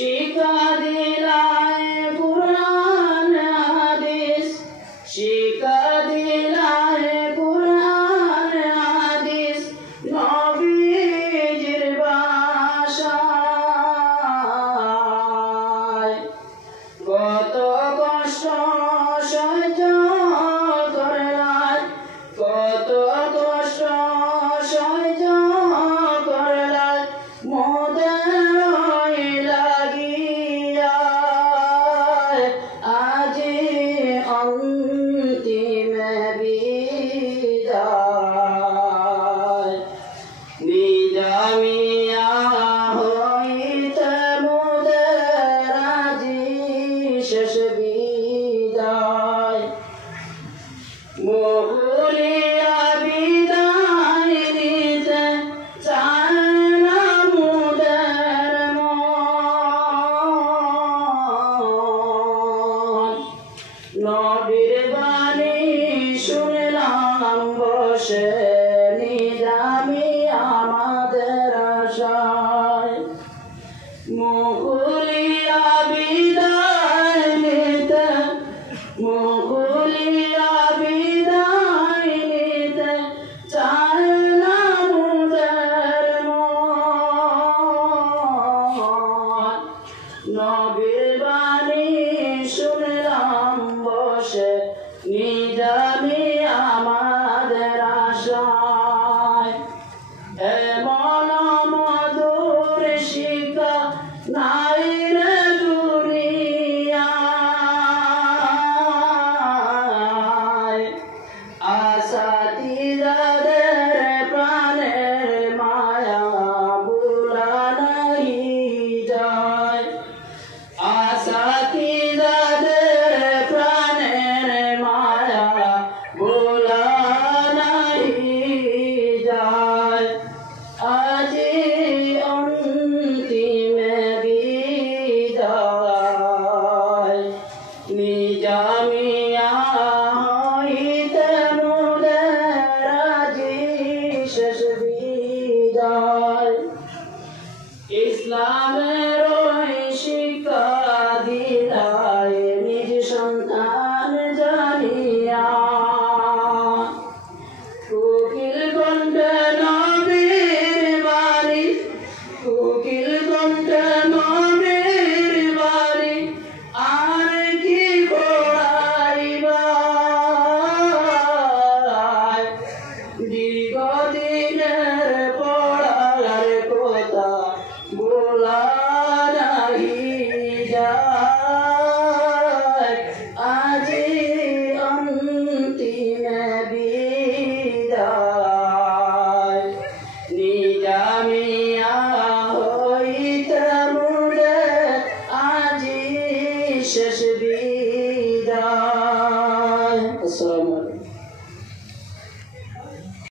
শিক্ষা দিলায় কুরআন হাদিস, শিক্ষা দিলায় কুরআন হাদিস, নবীজির ভাষায়। কত কষ্ট সহ্য করলাম, কত কষ্ট সহ্য করলাম মোদের লাগিয়া, আজি অন্তিম বিদায়। নিজামিয়া হইতে মোদের আজি শেষ বিদায়। মহুলিয়া বিদায় নিতে চায় না মোদের মন। নবীর বাণী শুনলাম বসে, নিজামি আমাদের আশায়। মহুলিয়া বিদায় নিতে, মহুলিয়া বিদায় নিতে চায় না মোদের মন। নবীর বাণী শুনলাম বসে, নিজামি আমাদের আশায়। এমন মধুর শিক্ষা নাই রে দুনিয়ায়। আসাতিজাদের প্রাণের মায়া ভুলা নাই যায়। আসাতিজাদের প্রাণের মায়া ভুলা নাই যায়। আজি অন্তিম বিদায়। নিজামিয়া হইতে মোদের আজি শেষ বিদায়। ইসলামের ওই শিক্ষা দিলায় নিজ সন্তান জানিয়া, কোকিল কণ্ঠে নবীর বাণী, কোকিল কণ্ঠে নবীর বাণী, আর কি পড়াইবা। দীর্ঘদিনের পড়ার কথা ভোলা নাহি যায়। আজি অন্তিম বিদায়। নিজামিয়া হইতে মোদের আজি শেষ